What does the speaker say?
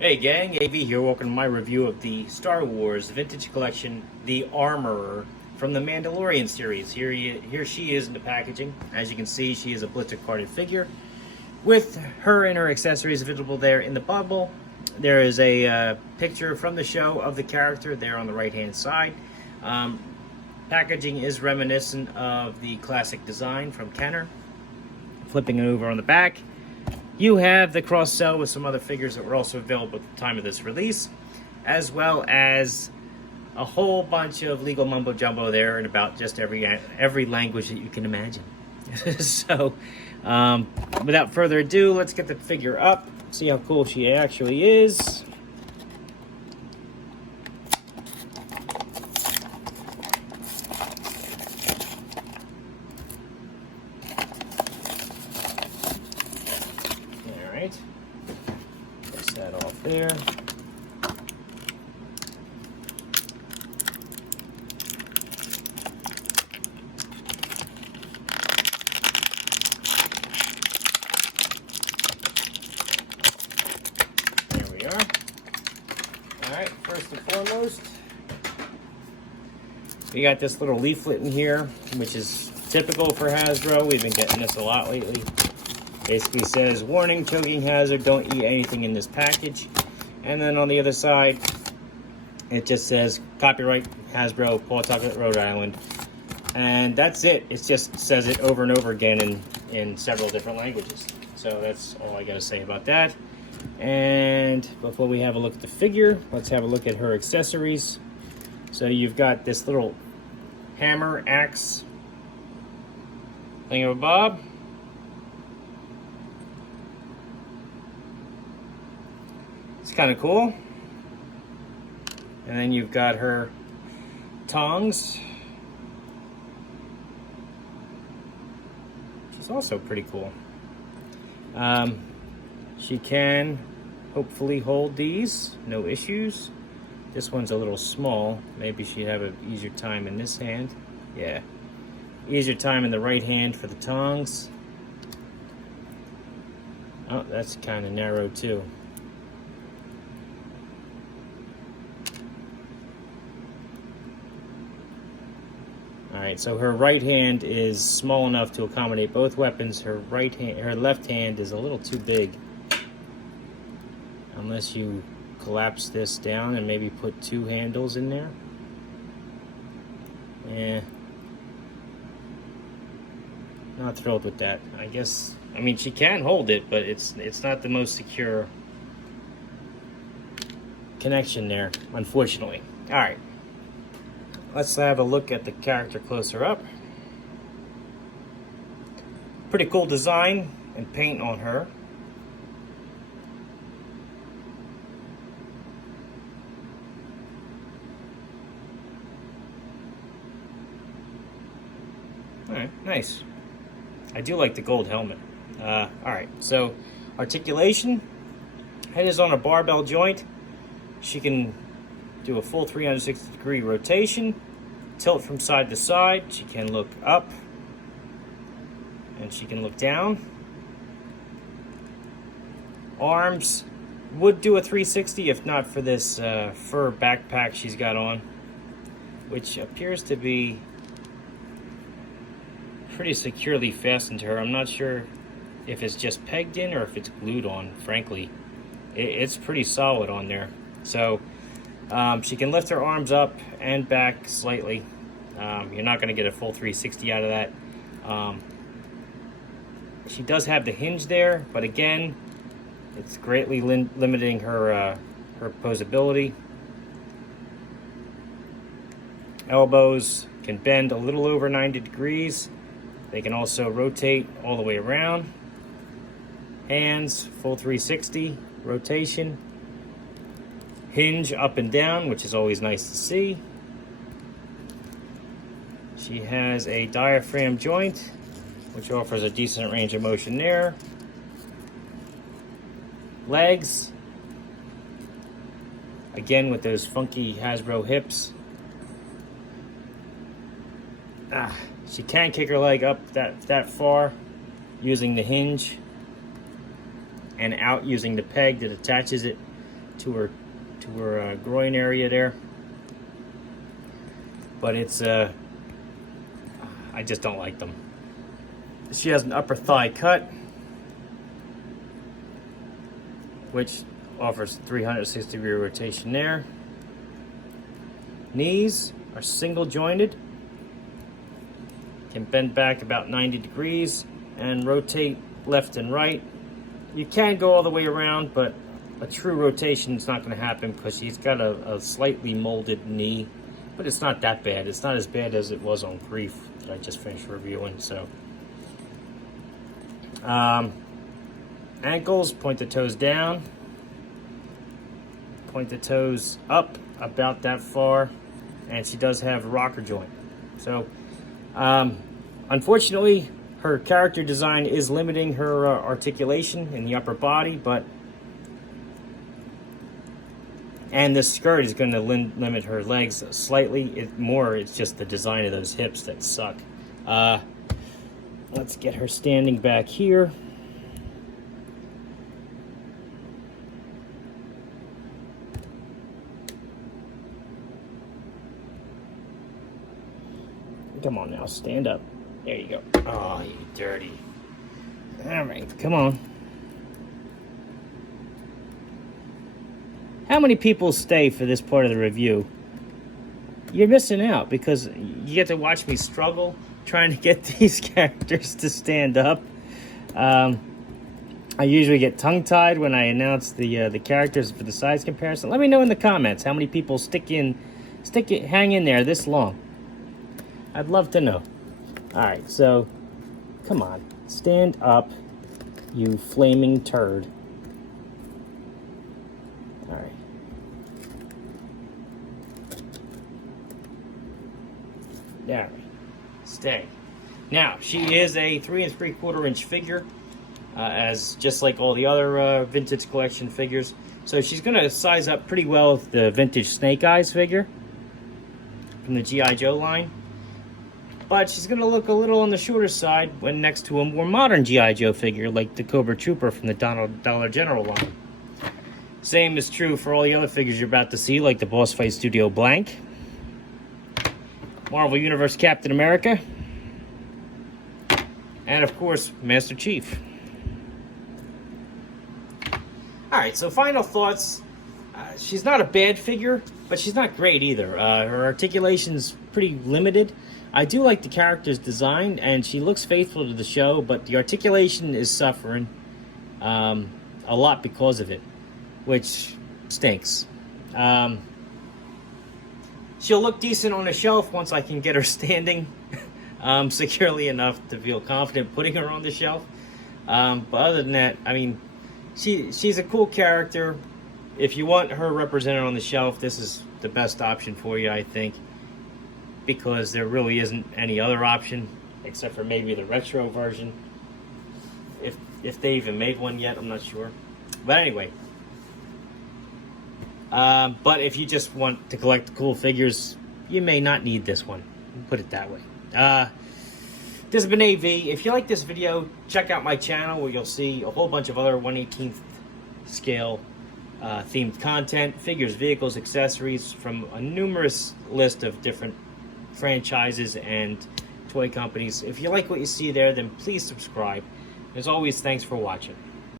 Hey gang, AV here, welcome to my review of the Star Wars Vintage Collection, The Armorer from the Mandalorian series. Here she is in the packaging. As you can see, she is a blister carded figure with her and her accessories visible there in the bubble. There is a picture from the show of the character there on the right hand side. Packaging is reminiscent of the classic design from Kenner. Flipping it over on the back, you have the cross-sell with some other figures that were also available at the time of this release, as well as a whole bunch of legal mumbo-jumbo there in about just every language that you can imagine. So, without further ado, let's get the figure up, see how cool she actually is. Alright, place that off there. There we are. Alright, first and foremost, we got this little leaflet in here, which is typical for Hasbro. We've been getting this a lot lately. Basically says, warning, choking hazard, don't eat anything in this package. And then on the other side, it just says, copyright Hasbro, Pawtucket, Rhode Island. And that's it. It just says it over and over again in several different languages. So that's all I gotta say about that. And before we have a look at the figure, let's have a look at her accessories. So you've got this little hammer, axe, thingamabob. It's kind of cool. And then you've got her tongs. She's also pretty cool. She can hopefully hold these, no issues. This one's a little small. Maybe she'd have an easier time in this hand. Yeah, easier time in the right hand for the tongs. Oh, that's kind of narrow too. Alright, so her right hand is small enough to accommodate both weapons. Her left hand is a little too big. Unless you collapse this down and maybe put two handles in there. Yeah. Not thrilled with that. I mean, she can hold it, but it's not the most secure connection there, unfortunately. Alright. Let's have a look at the character closer up. Pretty cool design and paint on her. Alright, nice. I do like the gold helmet. Alright, so articulation. Head is on a barbell joint. She can do a full 360-degree rotation, tilt from side to side. She can look up, and she can look down. Arms would do a 360 if not for this fur backpack she's got on, which appears to be pretty securely fastened to her. I'm not sure if it's just pegged in or if it's glued on, frankly. It's pretty solid on there. So she can lift her arms up and back slightly. You're not going to get a full 360 out of that. She does have the hinge there, but again, it's greatly limiting her posability. Elbows can bend a little over 90 degrees. They can also rotate all the way around. Hands, full 360 rotation. Hinge up and down, which is always nice to see. She has a diaphragm joint, which offers a decent range of motion there. Legs, again with those funky Hasbro hips. She can kick her leg up that far using the hinge and out using the peg that attaches it to her groin area there. But it's I just don't like them. She has an upper thigh cut, which offers 360-degree rotation there. Knees are single jointed, can bend back about 90 degrees and rotate left and right. You can go all the way around, but a true rotation is not going to happen because she's got a slightly molded knee, but it's not that bad. It's not as bad as it was on Grief that I just finished reviewing. So ankles, point the toes down, point the toes up about that far, and she does have a rocker joint. So unfortunately, her character design is limiting her articulation in the upper body, and this skirt is going to limit her legs slightly. It's just the design of those hips that suck. Let's get her standing back here. Come on now, stand up. There you go. Oh, you dirty. All right, come on. How many people stay for this part of the review? You're missing out because you get to watch me struggle trying to get these characters to stand up. I usually get tongue-tied when I announce the characters for the size comparison. Let me know in the comments how many people hang in there this long. I'd love to know. All right, so come on, stand up, you flaming turd. All right. There. Stay. Now, she is a 3 3/4 inch figure, as just like all the other vintage collection figures. So she's going to size up pretty well with the vintage Snake Eyes figure from the G.I. Joe line. But she's going to look a little on the shorter side when next to a more modern G.I. Joe figure like the Cobra Trooper from the Dollar General line. Same is true for all the other figures you're about to see, like the Boss Fight Studio Blank, Marvel Universe Captain America, and of course, Master Chief. Alright, so final thoughts. She's not a bad figure, but she's not great either. Her articulation's pretty limited. I do like the character's design, and she looks faithful to the show, but the articulation is suffering a lot because of it, which stinks. She'll look decent on a shelf once I can get her standing securely enough to feel confident putting her on the shelf. But other than that, I mean, she's a cool character. If you want her represented on the shelf, this is the best option for you, I think, because there really isn't any other option except for maybe the retro version. If they even made one yet, I'm not sure. But anyway, but if you just want to collect cool figures, you may not need this one. Put it that way. This has been AV. If you like this video, check out my channel where you'll see a whole bunch of other 1/18th scale themed content, figures, vehicles, accessories from a numerous list of different franchises and toy companies. If you like what you see there, then please subscribe. As always, thanks for watching.